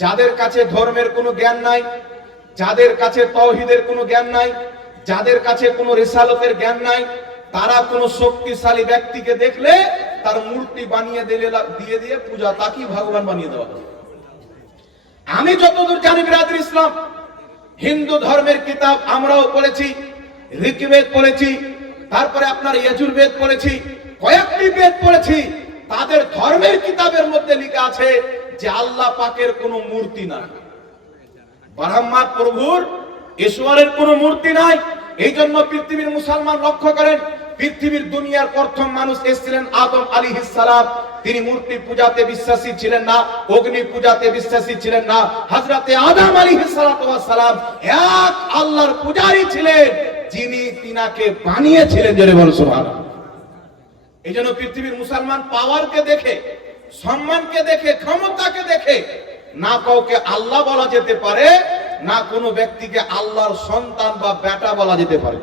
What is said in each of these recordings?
যাদের কাছে ধর্মের কোনো জ্ঞান নাই, যাদের কাছে তাওহীদের কোনো জ্ঞান নাই, যাদের কাছে কোনো রিসালাতের জ্ঞান নাই, তারা কোনো শক্তিশালী ব্যক্তিকে দেখলে তার মূর্তি বানিয়ে দিয়ে পূজা, তাকেই ভগবান বানিয়ে দেওয়া। আমি যতদূর জানি বিরাদর ইসলাম, হিন্দু ধর্মের কিতাব আমরাও পড়েছি, ঋগ্বেদ পড়েছি, তারপরে আপনার যজুর্বেদ পড়েছি, কয়েকটি বেদ পড়েছি। তাদের ধর্মের কিতাবের মধ্যে লেখা আছে যে আল্লাহ পাকের কোনো মূর্তি নাই, ব্রহ্মা প্রভুর ঈশ্বরের কোনো মূর্তি নাই। এই জন্য পৃথিবীর মুসলমান লক্ষ্য করেন, পৃথিবীর দুনিয়ার প্রথম মানুষ এসেছিলেন আদম আলাইহিস সালাম। তিনি মূর্তি পূজাতে বিশ্বাসী ছিলেন না, অগ্নি পূজাতে বিশ্বাসী ছিলেন না। হযরতে আদম আলাইহিস সালাম এক আল্লাহর পূজারী ছিলেন, যিনি তিনাকে বানিয়েছিলেন। জোরে বল সুবহানাল্লাহ। এই জন্য পৃথিবীর মুসলমান পাওয়ারকে দেখে, সম্মানকে দেখে, ক্ষমতাকে দেখে না কাউকে আল্লাহ বলা যেতে পারে, না কোনো ব্যক্তিকে আল্লাহর সন্তান বা বেটা বলা যেতে পারে।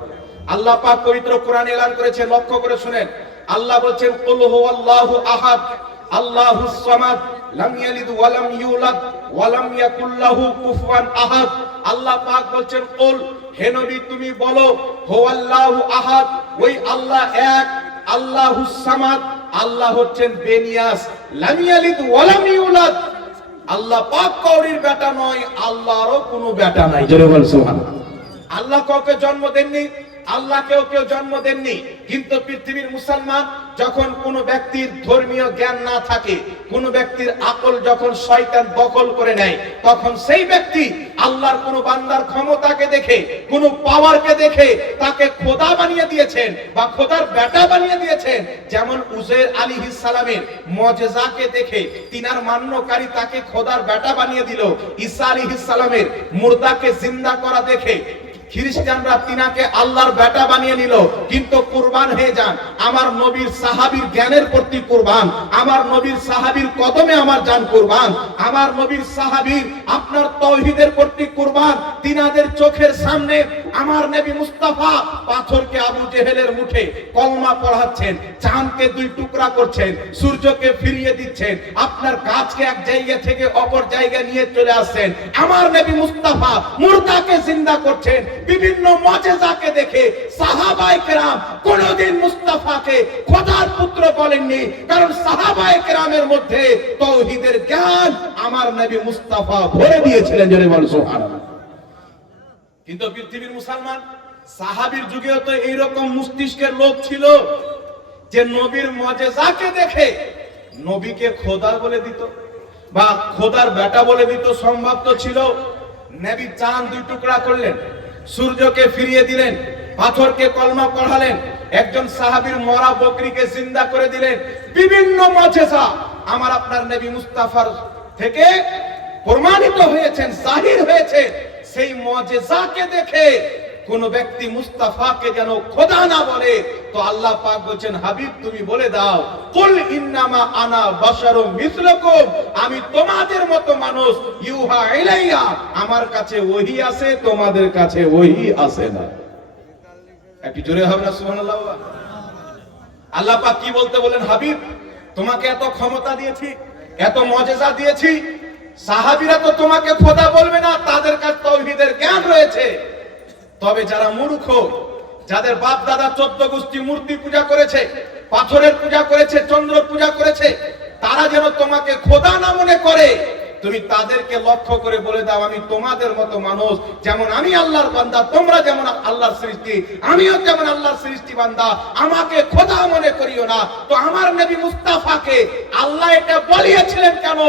আল্লাহ পাক পবিত্র কোরআনে এলান করেছেন, লক্ষ্য করে শুনেন। আল্লাহ বলেন, কুল হুয়াল্লাহু আহাদ আল্লাহুস সামাদ লাম ইয়ালিদ ওয়া লাম ইউলাদ ওয়া লাম ইয়াকুল লাহু কুফুয়ান আহাদ। আল্লাহ পাক বলেন, কুল, হে নবী তুমি বলো, হুয়াল্লাহু আহাদ, ওই আল্লাহ এক, আল্লাহুস সামাদ, আল্লাহ হচ্ছেন বেনিয়াস, লাম ইয়ালিদ ওয়া লাম ইউলাদ, আল্লাহ পাক কাউরির বেটা নয়, আল্লাহরও কোনো বেটা নাই। জোরে বল সুবহানাল্লাহ। আল্লাহ কাউকে জন্ম দেননি, আল্লাহ কেউ জন্ম দেননি। কিন্তু পৃথিবীর মুসলমান যখন কোনো ব্যক্তির ধর্মীয় জ্ঞান না থাকে, কোনো ব্যক্তির আকল যখন শয়তান দখল করে নেয়, তখন সেই ব্যক্তি আল্লাহর কোনো বান্দার ক্ষমতাকে দেখে, কোনো পাওয়ারকে দেখে তাকে খোদা বানিয়ে দিয়েছেন বা খোদার বেটা বানিয়ে দিয়েছেন। যেমন উজাইর আলাইহিস সালামের মুজিজাকে দেখে তিনার মান্যকারী তাকে খোদার বেটা বানিয়ে দিল। ঈসা আলাইহিস সালামের মুর্দাকে জিন্দা করা দেখে খ্রিস্টানরা তিনাকে আল্লাহর বেটা বানিয়ে নিল। কিন্তু কুরবান হয়ে যান আমার নবীর সাহাবীর জ্ঞানের প্রতি কুরবান, আমার নবীর সাহাবীর কদমে আমার জান কুরবান, আমার নবীর সাহাবীর আপনার তাওহীদের প্রতি কুরবান। তিনাদের চোখের সামনে আমার নবী মুস্তাফা পাথরকে আবু জেহেলের মুখে কলমা পড়াচ্ছেন, চাঁদকে দুই টুকরা করছেন, সূর্যকে ফিরিয়ে দিচ্ছেন, আপনার গাছকে এক জায়গা থেকে অপর জায়গায় নিয়ে চলে আসছেন। আমার নবী মুস্তাফা মুর্দাকে জিন্দা করছেন। বিভিন্ন মুজিজাকে দেখে সাহাবায়ে কেরাম কোনদিন মুস্তাফাকে খোদার পুত্র বলেননি, কারণ সাহাবায়ে কেরামের মধ্যে তাওহীদের জ্ঞান আমার নবী মুস্তাফা ভরে দিয়েছিলেন। জোরে বল সুবহানাল্লাহ। কিন্তু পৃথিবীর মুসলমান সাহাবীর যুগেও তো এইরকম মস্তিষ্কের লোক ছিল যে নবীর মুজিজাকে দেখে নবীকে খোদা বলে দিত বা খোদার বেটা বলে দিত। সম্ভব তো ছিল। নবী চাঁদ দুই টুকরা করলেন, সূর্যকে ফিরিয়ে দিলেন, পাথরকে কলমা পড়ালেন, একজন সাহাবীর মরা বকরিকে জিন্দা করে দিলেন। বিভিন্ন মুজিজা আমার আপনার নবী মুস্তাফার থেকে প্রমাণিত হয়েছেন, জাহির হয়েছে। সেই মুজিজাকে দেখে কোন ব্যক্তি মুস্তাফাকে যেন খোদা না বলে, তো আল্লাহ পাক বলেন, হাবিব তুমি বলে দাও, কুল ইন্নামা আনা বাশারুম মিসলুকুম, আমি তোমাদের মতো মানুষ, ইউহা ইলাইয়া, আমার কাছে ওহী আছে, তোমাদের কাছে ওহী আছে না। একটু জোরে হবে না সুবহানাল্লাহ। আল্লাহ পাক কি বলতে বলেন, হাবিব তোমাকে এত ক্ষমতা দিয়েছি, এত মুজিজা দিয়েছি, সাহাবীরা তো তোমাকে খোদা বলবে না, তাদের কাছে তাওহীদের জ্ঞান রয়েছে। তবে যারা মূর্খ, যাদের বাপ দাদা 14 গোষ্ঠী মূর্তি পূজা করেছে, পাথরের পূজা করেছে, চন্দ্র পূজা করেছে, তারা যেন তোমাকে খোদা না মনে করে, তুমি তাদেরকে লক্ষ্য করে বলে দাও, আমি তোমাদের মতো মানুষ, যেমন আমি আল্লাহর বান্দা, তোমরা যেমন আল্লাহর সৃষ্টি, আমিও যেমন আল্লাহর সৃষ্টি বান্দা, আমাকে খোদা মনে করিও না। তো আমার নবী মুস্তাফাকে আল্লাহ এটা বলিয়েছিলেন কেন?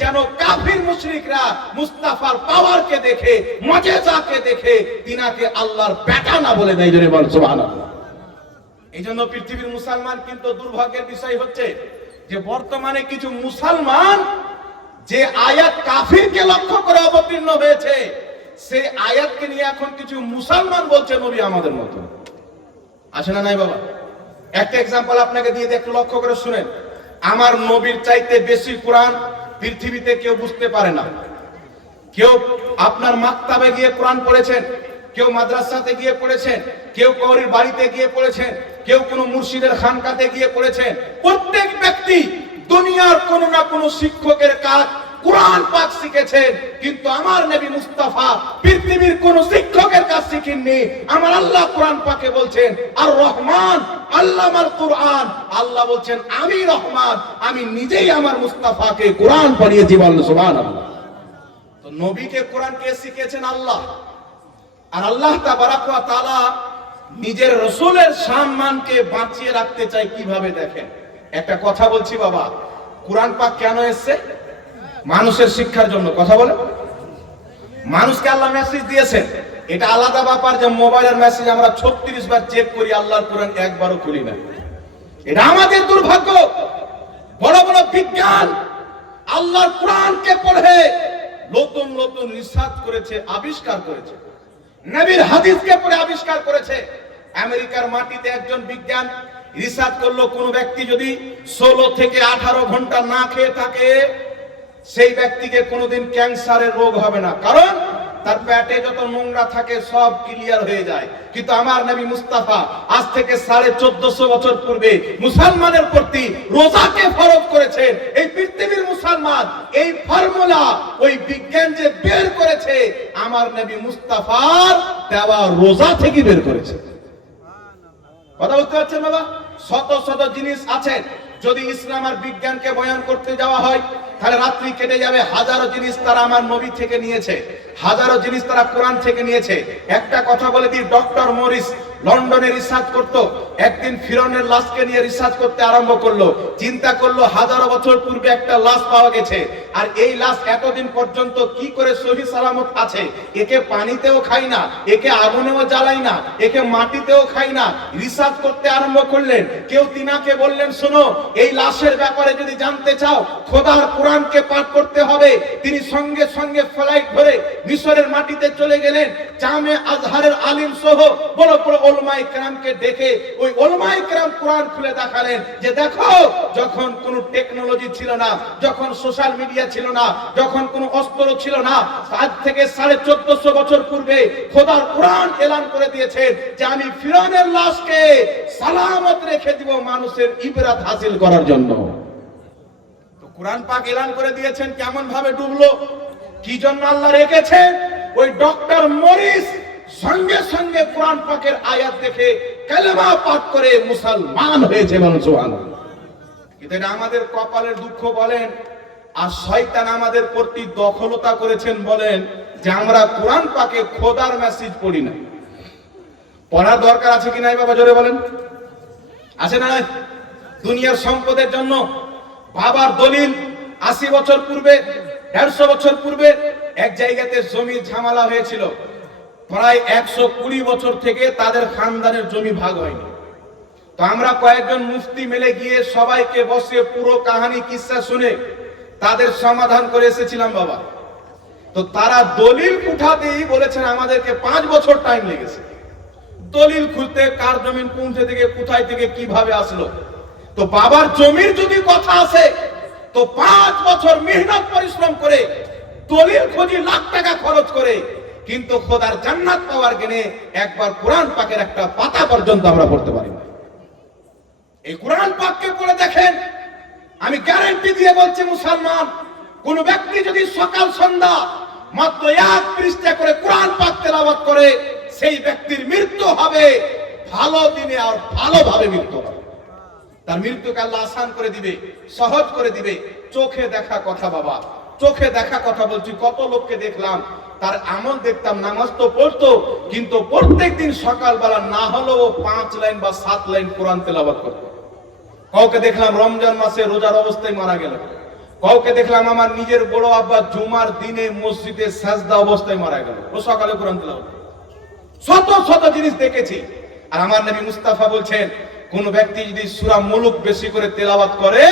যেন কাফির মুশরিকরা মুস্তাফার পাওয়ারকে দেখে, মুজিজাকে দেখে তিনাকে আল্লাহর বেটা না বলে দেয়। জোরে বল সুবহানাল্লাহ। এই জন্য পৃথিবীর মুসলমান, কিন্তু দুর্ভাগ্যের বিষয় হচ্ছে যে বর্তমানে কিছু মুসলমান যে আয়াত কাফিরকে লক্ষ্য করে অবতীর্ণ হয়েছে, সেই আয়াতকে নিয়ে এখন কিছু মুসলমান বলছে নবী আমাদের মতো। আছে না নাই বাবা? একটা एग्जांपल আপনাকে দিয়ে একটু লক্ষ্য করে শুনেন। আমার নবীর চাইতে বেশি কোরআন পৃথিবীতে কেউ বুঝতে পারে না। কেউ আপনার মাকতাবে গিয়ে কোরআন পড়েছেন, কেউ মাদ্রাসাতে গিয়ে পড়েছেন, কেউ কাউরির বাড়িতে গিয়ে পড়েছেন, কেউ কোনো মুর্শিদের খানকাতে গিয়ে পড়েছেন। প্রত্যেক ব্যক্তি দুনিয়ার কোন না কোন শিক্ষকের কাজ কোরআন পাক শিখেছেন, কিন্তু আমার নবী মুস্তাফা পৃথিবীর কোন শিক্ষকের কাছ শিখেননি। আমার আল্লাহ কোরআন পাকে বলছেন আর রহমান আল্লামাল কোরআন, আল্লাহ বলছেন আমি রহমান, আমি নিজেই আমার মুস্তাফাকে কোরআন পড়িয়েছি। বলেন সুবহানাল্লাহ। তো নবীকে কোরআন কে শিখিয়েছেন? আল্লাহ। আর আল্লাহ তাবারাক ওয়া তাআলা নিজের রাসূলের সম্মানকে বাঁচিয়ে রাখতে চাই কিভাবে দেখেন। একটা কথা বলছি বাবা, কোরআন পাক কেন এসেছে? মানুষের শিক্ষার জন্য। কথা বলে মানুষকে আল্লাহ মেসেজ দিয়েছেন, এটা আলাদা ব্যাপার যে মোবাইলের মেসেজ আমরা 36 বার চেক করি, আল্লাহর কোরআন একবারও খুলি না। এটা আমাদের দুর্ভাগ্য। বড় বড় বিজ্ঞান আল্লাহর কোরআনকে পড়ে নতুন নতুন রিসার্চ করেছে, আবিষ্কার করেছে, নবীর হাদিসকে পড়ে আবিষ্কার করেছে। আমেরিকার মাটিতে একজন বিজ্ঞান রিসার্চ করলো, কোন ব্যক্তি যদি 16 থেকে 18 ঘন্টা না খেয়ে থাকে সেই ব্যক্তিকে কোনোদিন ক্যান্সারের রোগ হবে না, কারণ তার পেটে যত নোংরা থাকে সব ক্লিয়ার হয়ে যায়। কিন্তু আমার নবী মুস্তাফা আজ থেকে 1450 বছর পূর্বে মুসলমানের প্রতি রোজাকে ফরজ করেছেন। এই পৃথিবীর মুসলমান এই ফর্মুলা ওই বিজ্ঞান যে বের করেছে আমার নবী মুস্তাফার দেওয়া রোজা থেকে বের করেছে। কথা বুঝতে পারছেন বাবা? শত শত জিনিস আছে, যদি ইসলাম আর বিজ্ঞানকে বয়ান করতে যাওয়া হয় তাহলে রাত্রি কেটে যাবে। হাজারো জিনিস তারা আমার নবী থেকে নিয়েছে, হাজারো জিনিস তারা কোরআন থেকে নিয়েছে। একটা কথা বলে দিই, ডক্টর মরিস লন্ডনে রিসার্চ করতো, একদিন ফিরৌনের লাশকে নিয়ে রিসার্চ করতে আরম্ভ করলো। চিন্তা করলো হাজারো বছর পূর্বে একটা লাশ পাওয়া গেছে, আর এই লাশ এতদিন পর্যন্ত কি করে সহি সালামত আছে? একে পানিতেও খাই না, একে আগুনেও জ্বালাই না, একে মাটিতেও খাই না। রিসার্চ করতে আরম্ভ করলেন। কেউ তিনাকে বললেন শোনো, এই লাশের ব্যাপারে যদি জানতে চাও খোদার কোরআনকে পাঠ করতে হবে। তিনি সঙ্গে সঙ্গে ফ্লাইট ধরে মিশরের মাটিতে চলে গেলেন। জামে আজহারের আলিম সহ বড় বড় উলামায়ে কেরামকে ডেকে ওই উলামায়ে কেরাম কোরআন খুলে দেখালেন যে দেখো, যখন কোনো টেকনোলজি ছিল না, যখন সোশ্যাল মিডিয়া ছিল না, যখন কোনো অস্ত্র ছিল না, আজ থেকে 1450 বছর পূর্বে খোদার কোরআন এলান করে দিয়েছেন যে আমি ফিরৌনের লাশকে সালামত রেখে দিব মানুষের ইবরাত হাসিল করার জন্য। তো কোরআন পাক এলান করে দিয়েছেন, কেমন ভাবে ডুবলো, কি জন্য আল্লাহ রেখেছেন? ওই ডক্টর মরিস সঙ্গে সঙ্গে কোরআন পাকের আয়াত দেখে কালেমা পাঠ করে মুসলমান হয়েছে। বলেন সুবহানাল্লাহ। কিন্তু এটা আমাদের কপালের দুঃখ বলেন, আর শয়তান আমাদের প্রতি দখলতা করেছেন বলেন যে আমরা কোরআন পাকে খোদার মেসেজ পড়ি না। পড়ার দরকার আছে কি নাই বাবা, জোরে বলেন? আছে না? দুনিয়ার সম্পদের জন্য বাবার দলিল 80 বছর পূর্বে, 150 বছর পূর্বে এক জায়গাতে জমি ঝামেলা হয়েছিল। প্রায় 120 বছর থেকে তাদের খানদানের জমি ভাগ হয়নি। তো আমরা কয়েকজন মুফতি মিলে গিয়ে সবাইকে বসে পুরো কাহিনী কিসসা শুনে তাদের সমাধান করে এসেছিলাম বাবা। তো তারা দলিল উঠাতেই বলেছেন আমাদেরকে 5 বছর টাইম লেগেছে দলিল খুঁজতে, কার জমিন কোনটা থেকে কোথায় থেকে কিভাবে আসলো। তো বাবার জমির যদি কথা আসে তো 5 বছর মেহনত পরিশ্রম করে দলিল খুঁজি, লাখ টাকা খরচ করে, কিন্তু খোদার জান্নাত পাওয়ার গেনে একবার কোরআন পাকের একটা পাতা পর্যন্ত আমরা পড়তে পারি না। এই কোরআন পাককে পড়ে দেখেন, আমি গ্যারান্টি দিয়ে বলছি মুসলমান কোন ব্যক্তি যদি সকাল সন্ধ্যা মাত্র 1 পৃষ্ঠা করে কোরআন পাক তেলাওয়াত করে সেই ব্যক্তির মৃত্যু হবে ভালো দিনে আর ভালোভাবে মৃত্যু হবে। তার মৃত্যুকে আল্লাহ আসান করে দিবে, সহজ করে দিবে। চোখে দেখা কথা বাবা, চোখে দেখা কথা বলছি। কত লোককে দেখলাম তার আমল দেখতাম, নামাজ তো পড়তো, কিন্তু প্রত্যেকদিন সকালবেলা না হলেও 5 লাইন বা 7 লাইন কোরআন তেলাওয়াত করতো। কাউকে দেখলাম রমজান মাসে রোজার অবস্থায় মারা গেল, কাউকে দেখলাম আমার নিজের বড় আব্বা জুমার দিনে মসজিদে সাজদা অবস্থায় মারা গেল, ও সকালে কোরআন তেলাওয়াত। শত শত জিনিস দেখেছি। আর আমার নবী মুস্তাফা বলছেন কোন ব্যক্তি যদি সূরা মুলুক বেশি করে তেলাওয়াত করে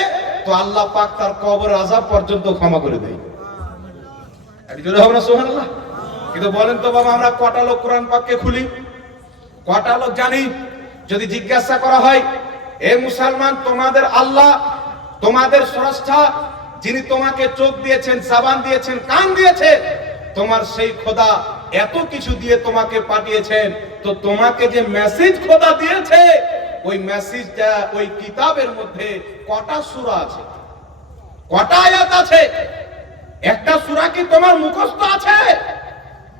তো আল্লাহ পাক তার কবর আযাব পর্যন্ত ক্ষমা করে দেয়। আর জোরে হবে না সুবহানাল্লাহ? কিন্তু বলেন তো বাবা, আমরা কটা লোক কোরআন পাককে খুলি? কটা লোক জানি? যদি জিজ্ঞাসা করা হয় এ মুসলমান, তোমাদের আল্লাহ, তোমাদের স্রষ্টা যিনি তোমাকে চোখ দিয়েছেন, জবান দিয়েছেন, কান দিয়েছেন, তোমার সেই খোদা এত কিছু দিয়ে তোমাকে পাঠিয়েছেন, তো তোমাকে যে মেসেজ খোদা দিয়েছে ওই মেসেজটা ওই কিতাবের মধ্যে কটা সূরা আছে, কটা আয়াত আছে? একটা সূরা কি তোমার মুখস্থ আছে?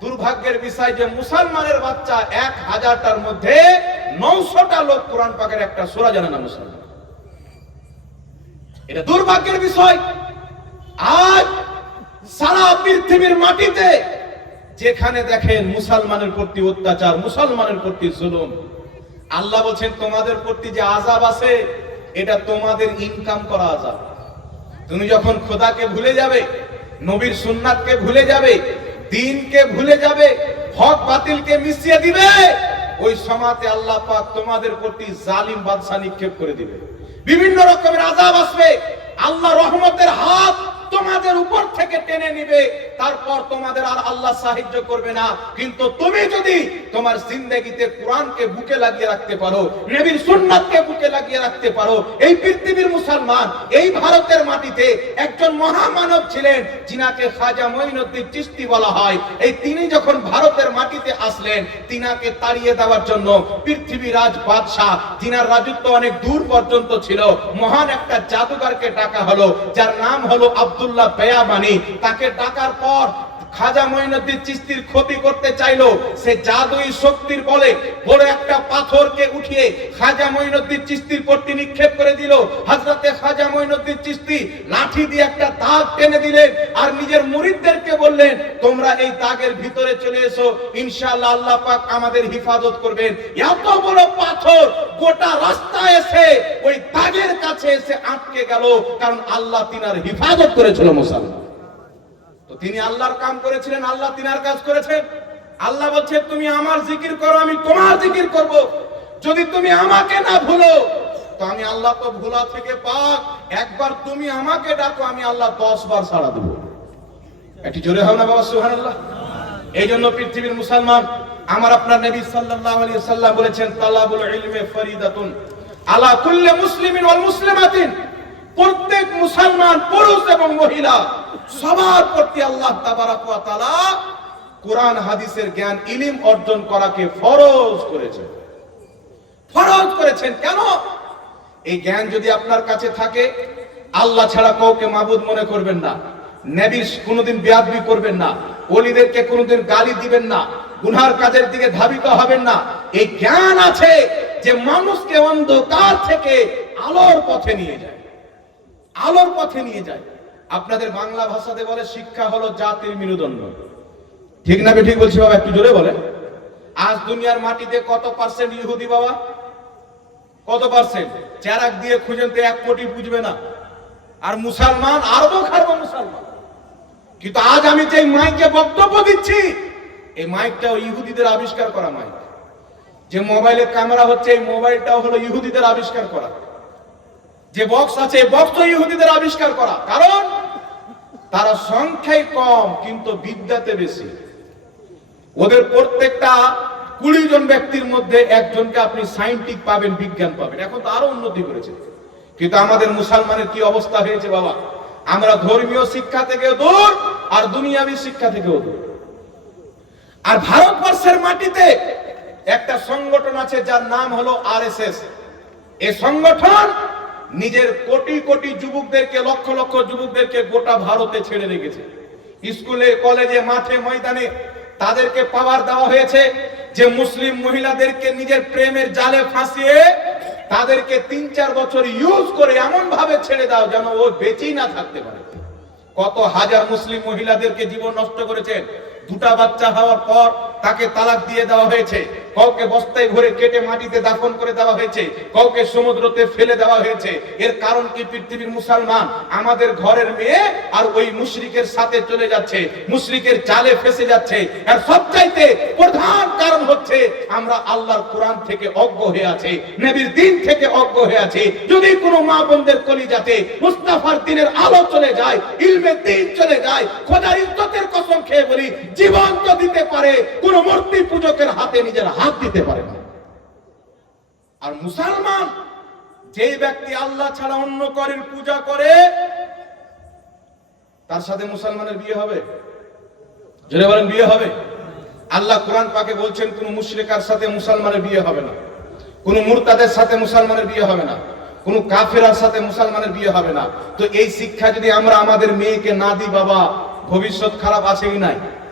দুর্ভাগ্যের বিষয় যে মুসলমানের বাচ্চা 1000টার মধ্যে 900টা লোক কোরআন পাকের একটা সূরা জানে না মুসলমান। এটা দুর্ভাগ্যের বিষয়। আজ সারা পৃথিবীর মাটিতে যেখানে দেখেন মুসলমানের প্রতি অত্যাচার, মুসলমানের প্রতি জুলুম, আল্লাহ বলছেন তোমাদের প্রতি যে আযাব আছে এটা তোমাদের ইনকাম করা আযাব। তুমি যখন খোদাকে ভুলে যাবে, নবীর সুন্নাতকে ভুলে যাবে, দ্বীনকে ভুলে যাবে, হক বাতিলকে মিশিয়ে দিবে, ওই সময়তে আল্লাহ পাক তোমাদের প্রতি জালিম বাদশা নিক্ষেপ করে দিবে। বিভিন্ন রকমের আযাব আসবে, আল্লাহ রহমতের হাত তোমাদের উপর থেকে টেনে নিবে, তারপর তোমাদের আর আল্লাহ সাহায্য করবে না। কিন্তু তুমি যদি তোমার জিন্দেগিতে কোরআনকে বুকে লাগিয়ে রাখতে পারো, নবীর সুন্নাতকে বুকে লাগিয়ে রাখতে পারো, এই পৃথিবীর মুসলমান, এই ভারতের মাটিতে একজন মহামানব ছিলেন যিনাকে খাজা মঈনুদ্দিন চিশতি বলা হয়। এই তিনি যখন ভারতের মাটিতে আসলেন, তিনাকে তাড়িয়ে দেওয়ার জন্য পৃথিবীর রাজ বাদশাহ, যিনার রাজত্ব অনেক দূর পর্যন্ত ছিল, মহান একটা জাদুকরকে ডাকা হলো, যার নাম হলো আব্দুল্লাহ বেয়ামানি। তাকে ডাকার পর খাজা মঈনুদ্দিন চিশতির ক্ষতি করতে চাইলো। সে জাদুই শক্তির বলে বড় একটা পাথরকে উঠিয়ে খাজা মঈনুদ্দিন চিশতির প্রতি নিক্ষেপ করে দিল। হযরতে খাজা মঈনুদ্দিন চিশতি লাঠি দিয়ে একটা দাগ টেনে দিলেন আর নিজের মুরিদদেরকে বললেন, তোমরা এই দাগের ভিতরে চলে এসো, ইনশাআল্লাহ আল্লাহ পাক আমাদের হিফাজত করবেন। এত বড় পাথর গোটা রাস্তায় এসে ওই দাগের কাছে এসে আটকে গেল, কারণ আল্লাহ তিনার হিফাজত করেছিল মুসলমান। তো তিনি আল্লাহর কাম করেছিলেন, আল্লাহ তিনার কাজ করেছেন। আল্লাহ বলছে তুমি আমার জিকির করো, আমি তোমার জিকির করব। যদি তুমি আমাকে না ভুলো তো আমি আল্লাহ তো ভোলা থেকে পাক। একবার তুমি আমাকে ডাকো, আমি আল্লাহ 10 বার সাড়া দেব। একটু জোরে হবে না বাবা সুবহানাল্লাহ? এই জন্য পৃথিবীর মুসলমান, আমার আপনার নবী সাল্লাল্লাহু আলাইহি ওয়াসাল্লাম বলেছেন, তালাবুল ইলমি ফরিদাতুন আলা কুল্লি মুসলিমিন ওয়াল মুসলিমাতিন। প্রত্যেক মুসলমান পুরুষ এবং মহিলা সবার প্রতি আল্লাহ তাবারক ওয়া তাআলা কোরআন হাদিসের জ্ঞান ইলম অর্জন করাকে ফরজ করেছেন। ফরজ করেছেন কেন? এই জ্ঞান যদি আপনার কাছে থাকে, আল্লাহ ছাড়া কাউকে মাবুদ মনে করবেন না, নবীর কোনোদিন বেয়াদবি করবেন না, ওলিদেরকে কোনোদিন গালি দিবেন না, গুনার কাজের দিকে ধাবিত হবেন না। এই জ্ঞান আছে যে মানুষকে অন্ধকার থেকে আলোর পথে নিয়ে যায়, আলোর পথে নিয়ে যায়। আপনাদের বাংলা ভাষাতে বলে শিক্ষা হলো জাতির মেরুদণ্ড। ঠিক না ঠিক বলছি বাবা? একটু জোরে বলেন। আজ দুনিয়ার মাটিতে কত পার্সেন্ট ইহুদি বাবা? কত পার্সেন্ট? চেরাক দিয়ে খুঁজেন তো 1 কোটি বুঝবে না। আর মুসলমান আরবো খারবো মুসলমান। কিন্তু আজ আমি যে মাইকে বক্তব্য দিচ্ছি, এই মাইকটাও ইহুদিদের আবিষ্কার করা মাইক। যে মোবাইলের ক্যামেরা হচ্ছে, এই মোবাইলটাও হলো ইহুদিদের আবিষ্কার করা। যে বক্স আছে, এই বক্সও ইহুদিদের আবিষ্কার করা। কারণ তারা সংখ্যায় কম কিন্তু বিদ্যাতে বেশি। ওদের প্রত্যেকটা 20 জন ব্যক্তির মধ্যে একজনকে আপনি সায়েন্টিফিক পাবেন, বিজ্ঞান পাবেন। এখন তো আরো উন্নতি করেছে। কিন্তু আমাদের মুসলমানের কি অবস্থা হয়েছে বাবা? আমরা ধর্মীয় শিক্ষা থেকে দূর আর দুনিয়াবী শিক্ষা থেকেও দূর। আর ভারতবর্ষের মাটিতে একটা সংগঠন আছে যার নাম হলো আরএসএস। এই সংগঠন নিজের কোটি কোটি যুবকদেরকে, লক্ষ লক্ষ যুবকদেরকে গোটা ভারতে ছেড়ে রেখেছে। স্কুলে, কলেজে, মাঠে, ময়দানে তাদেরকে পাওয়ার দেওয়া হয়েছে যে মুসলিম মহিলাদেরকে নিজের প্রেমের জালে ফাঁসিয়ে তাদেরকে 3-4 বছর ইউজ করে এমন ভাবে ছেড়ে দাও যেন ও বেঁচেই না থাকতে পারে। কত হাজার মুসলিম মহিলাদেরকে জীবন নষ্ট করেছেন। 2টা বাচ্চা হওয়ার পর তাকে তালাক দিয়ে দেওয়া হয়েছে, কাউকে বস্তায় ভরে কেটে মাটিতে দাফন করে দেওয়া হয়েছে, কাউকে সমুদ্রতে ফেলে দেওয়া হয়েছে। এর কারণ কি? পৃথিবীর মুসলমান আমাদের ঘরের মেয়ে আর ওই মুশরিকের সাথে চলে যাচ্ছে, মুশরিকের জালে ফেসে যাচ্ছে। আর সবচাইতে প্রধান কারণ হচ্ছে আমরা আল্লাহর কোরআন থেকে অজ্ঞ হয়ে আছি, নবীর দ্বীন থেকে অজ্ঞ হয়ে আছি। যদি কোনো মা বোনদের কলিজাতে মুস্তাফার দ্বীনের আলো চলে যায়, ইলমে দ্বীন চলে যায়, খোদার ইজ্জতের কসম খেয়ে বলি, জীবন তো দিতে পারে, কোন মূর্তি পূজকের হাতে নিজের হাত দিতে পারে না। আর মুসলমান যে ব্যক্তি আল্লাহ ছাড়া অন্য করের পূজা করে, তার সাথে মুসলমানের বিয়ে হবে? জোরে বলেন, বিয়ে হবে? আল্লাহ কোরআন পাকে বলছেন কোন মুশরিকার সাথে মুসলমানের বিয়ে হবে না, কোন মুরতাদের সাথে মুসলমানের বিয়ে হবে না, কোন কাফেরার সাথে মুসলমানের বিয়ে হবে না। তো এই শিক্ষা যদি আমরা আমাদের মেয়েকে না দিই বাবা, ভবিষ্যৎ খারাপ আছে কি নাই?